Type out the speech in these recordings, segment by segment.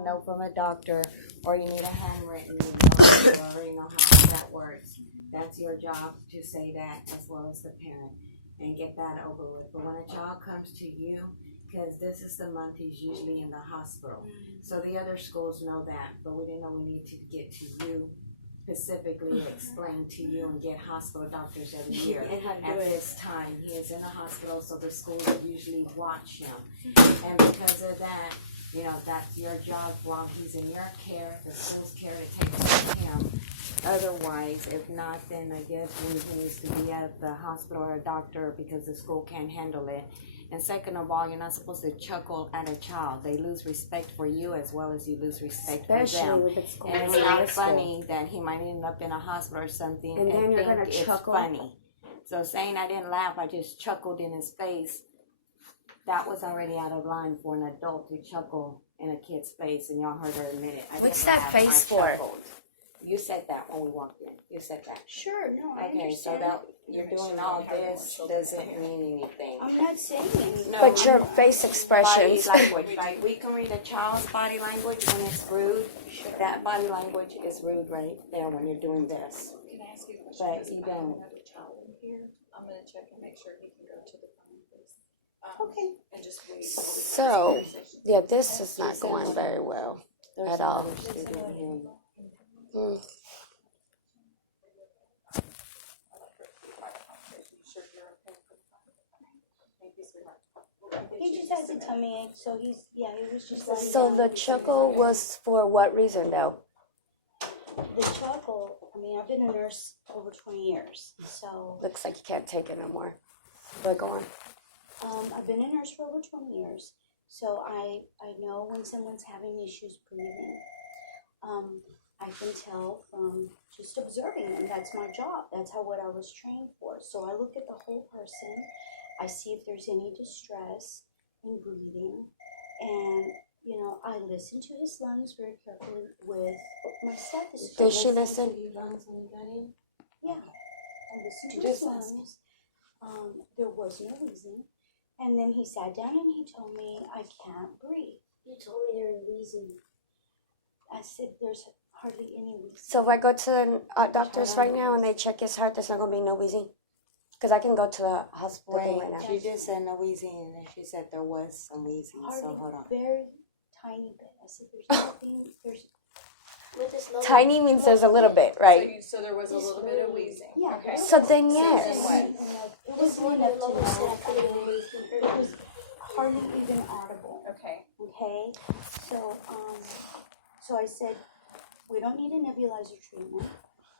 a note from a doctor or you need a handwritten note, you already know how that works. That's your job to say that as well as the parent and get that over with. But when a child comes to you, because this is the month he's usually in the hospital. So the other schools know that, but we didn't know we need to get to you specifically, explain to you and get hospital doctors every year. At this time, he is in the hospital, so the schools usually watch him. And because of that, you know, that's your job while he's in your care, the school's care to take care of him. Otherwise, if not, then I guess he needs to be at the hospital or a doctor because the school can't handle it. And second of all, you're not supposed to chuckle at a child. They lose respect for you as well as you lose respect for them. And it's not funny that he might end up in a hospital or something and then you're going to chuckle. Funny. So saying I didn't laugh, I just chuckled in his face, that was already out of line for an adult to chuckle in a kid's face, and y'all heard her admit it. What's that face for? You said that when we walked in. You said that. Sure, no, I Okay, understand. so that you're doing all this doesn't mean anything. I'm not saying anything. No, But your face expressions. Body language. Like we can read a child's body language when it's rude. Sure. That body language is rude right there when you're doing this. Can I ask you a question? But you don't. Another child in here. I'm going to check and make sure he can go to the phone, please. Okay. And just wait. So, yeah, this is not going very well at all. He just has a tummy ache, so he was just like. So the chuckle was for what reason, though? The chuckle, I mean, I've been a nurse over 20 years, so. Looks like you can't take it no more. But go on. I've been a nurse for over 20 years, so I know when someone's having issues breathing. I can tell from just observing them. That's my job. That's what I was trained for. So I look at the whole person. I see if there's any distress in breathing. And, you know, I listen to his lungs very carefully with my stethoscope. Did she listen? To your lungs when you got in? Yeah. I listened to his lungs. There was no wheezing. And then he sat down and he told me, I can't breathe. You told me you're wheezing. I said, there's hardly any wheezing. So if I go to the doctors right now and they check his heart, there's not going to be no wheezing? Because I can go to the hospital right now. She just said no wheezing, and then she said there was some wheezing, so hold on. Very tiny bit. I said, there's nothing, there's... Tiny means there's a little bit, right? So there was a little bit of wheezing. Yeah. Okay. So then yes. It wasn't enough to know. It was hardly even audible. Okay. Okay? So I said, we don't need a nebulizer treatment.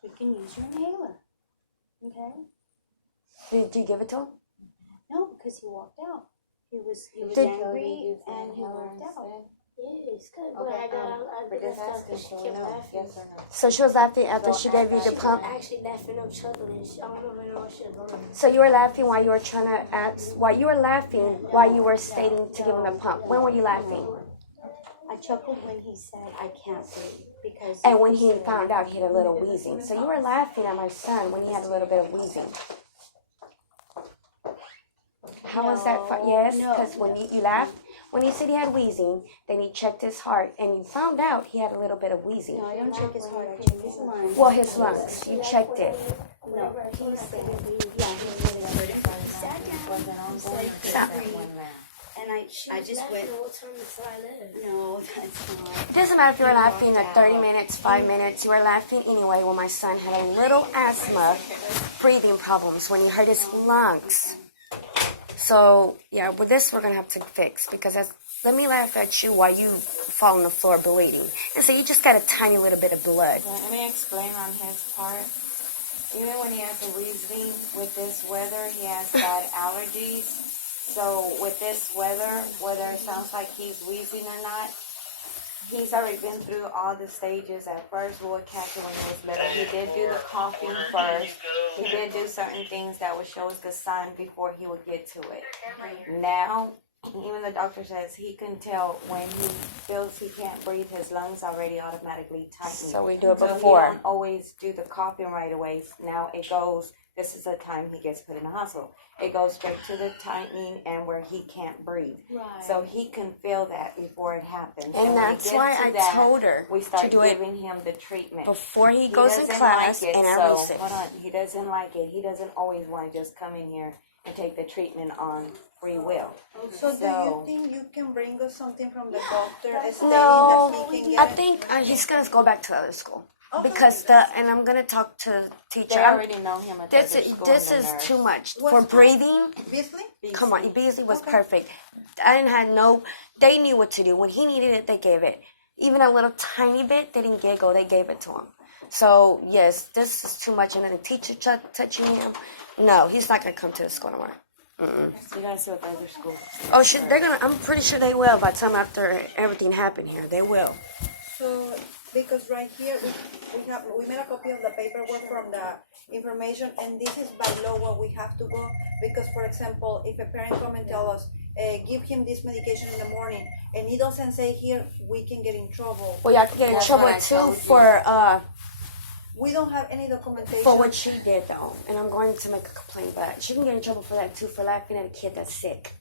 We can use your inhaler. Okay? Did you give it to him? No, because he walked out. He was Did- angry and he walked out. Yeah, it's good. But Okay, I got but just stuff asking she for kept no, laughing. yes or no. So she was laughing after she gave you the pump? Actually laughing, no chuckling. I don't remember what she was going. So you were laughing while you were trying to ask, while you were laughing while you were stating to give him the pump. When were you laughing? I chuckled when he said, I can't breathe. Because And when he found out he had a little wheezing. So you were laughing at my son when he had a little bit of wheezing. How was that? Yes, because when you laughed, when he said he had wheezing, then he checked his heart, and you found out he had a little bit of wheezing. No, I don't check his heart, I check his lungs. Well, his lungs, you checked it. No, he said, yeah, he sat down, Stop. and I just went, no, that's not. It doesn't matter if you were laughing at 30 minutes, 5 minutes. You were laughing anyway when my son had a little asthma, breathing problems, when he hurt his lungs. So, yeah, with this we're going to have to fix, because let me laugh at you while you fall on the floor bleeding. And so you just got a tiny little bit of blood. Well, let me explain on his part. Even when he has the wheezing, with this weather, he has bad allergies. So with this weather, whether it sounds like he's wheezing or not, he's already been through all the stages. At first, we would catch it when he was little. He did do the coughing first. He did do certain things that would show us the sign before he would get to it. Now, even the doctor says he can tell when he feels he can't breathe, his lungs already automatically tighten. So we do it So before. we don't always do the coughing right away. Now it goes, this is the time he gets put in the hospital. It goes straight to the tightening and where he can't breathe. Right. So he can feel that before it happens. And when that's it gets why to I that, told her we start to do it giving him the treatment. before he goes in doesn't class like it, and I so, recess. hold on, he doesn't like it. He doesn't always want to just come in here and take the treatment on free will. So do you think you can bring us something from the doctor stating No, that he can get I it? think he's gonna go back to the other school Okay. because and I'm gonna talk to the teacher. They already know him at the This other school. this and the is nurse. too much What for school? breathing. Beasley? Come on, Beasley was Okay. perfect. I didn't have no. They knew what to do when he needed it. They gave it. Even a little tiny bit, they didn't giggle. They gave it to him. So yes, this is too much. And then the teacher touching him. No, he's not gonna come to the school no more. You gotta see what the other school. Oh, they're gonna. I'm pretty sure they will. By the time after everything happened here, they will. So, because right here, we made a copy of the paperwork from the information, and this is by law where we have to go, because for example, if a parent come and tell us, give him this medication in the morning, and he doesn't say here, we can get in trouble. Well, y'all can get in That's trouble what I too told you. We don't have any documentation. for what she did though, and I'm going to make a complaint. But she can get in trouble for that too, for laughing at a kid that's sick.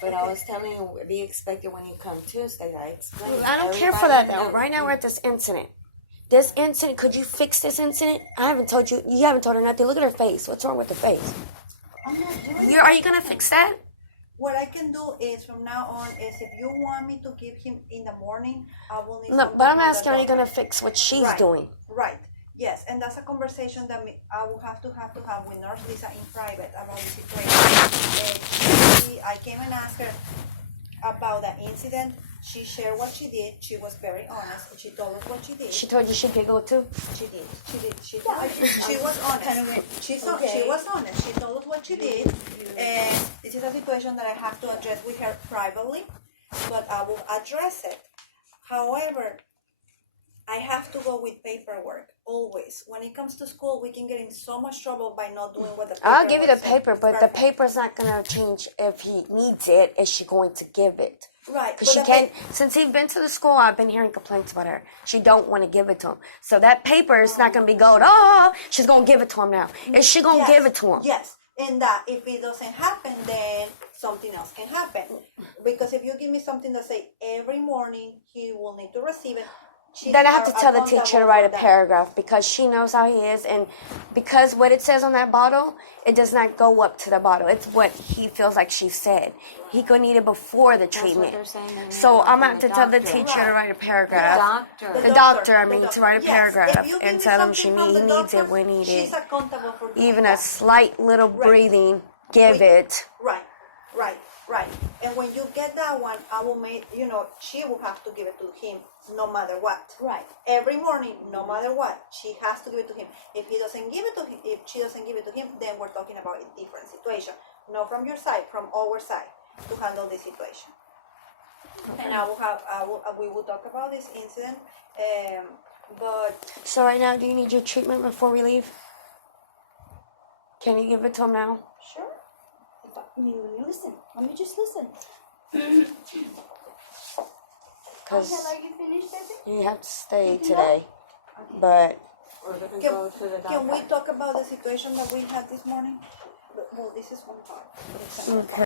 But I was telling you, be expected when you come Tuesday. I explained. I don't care for that Everybody though. knows. Right now we're at this incident. This incident, could you fix this incident? I haven't told you. You haven't told her nothing. Look at her face. What's wrong with the face? I'm not doing Are you gonna fix that? What I can do is from now on is if you want me to give him in the morning, I will need. No, something but I'm from the asking, are you doctor. gonna fix what she's Right. doing? Right. Yes, and that's a conversation that I will have to have with Nurse Lisa in private about the situation. I came and asked her about the incident. She shared what she did. She was very honest. She told us what she did. She told you she giggled too. She did. She was honest. She was honest. She told us what she did, and this is a situation that I have to address with her privately, but I will address it. However, I have to go with paperwork always. When it comes to school, we can get in so much trouble by not doing what the paper I'll give you the says. paper, but the Perfect. paper's not gonna change if he needs it. Is she going to give it? Right. Because she but the can't. Since he's been to the school, I've been hearing complaints about her. She don't want to give it to him. So that paper is not gonna be gold. Oh, she's gonna give it to him now. Is she gonna Yes, give it to him? Yes. And that if it doesn't happen, then something else can happen. Because if you give me something that say every morning he will need to receive it, Then I have to tell the accountable teacher to write a for that. paragraph because she knows how he is, and because what it says on that bottle, it does not go up to the bottle. It's what he feels like she said. He could need it before the That's what treatment. they're saying in So here I'm gonna from have to the tell the doctor. teacher to Right. write a paragraph. Doctor. The doctor, I mean, the to write a yes, paragraph if you give and me tell him something he from the needs it doctor, when needed. She's accountable for doing Even that. a slight little Right. breathing, give it. Right. And when you get that one, I will make, she will have to give it to him no matter what. Right. Every morning, no matter what, she has to give it to him. If he doesn't give it to him, if she doesn't give it to him, then we're talking about a different situation. Not from your side, from our side, to handle this situation. And we will talk about this incident, but So right now, do you need your treatment before we leave? Can you give it to him now? Sure. Let me listen. Let me just listen. Because Are you finished, baby? you have to stay today. But We're gonna can, go to the doctor. can we talk about the situation that we had this morning? Well, this is one part.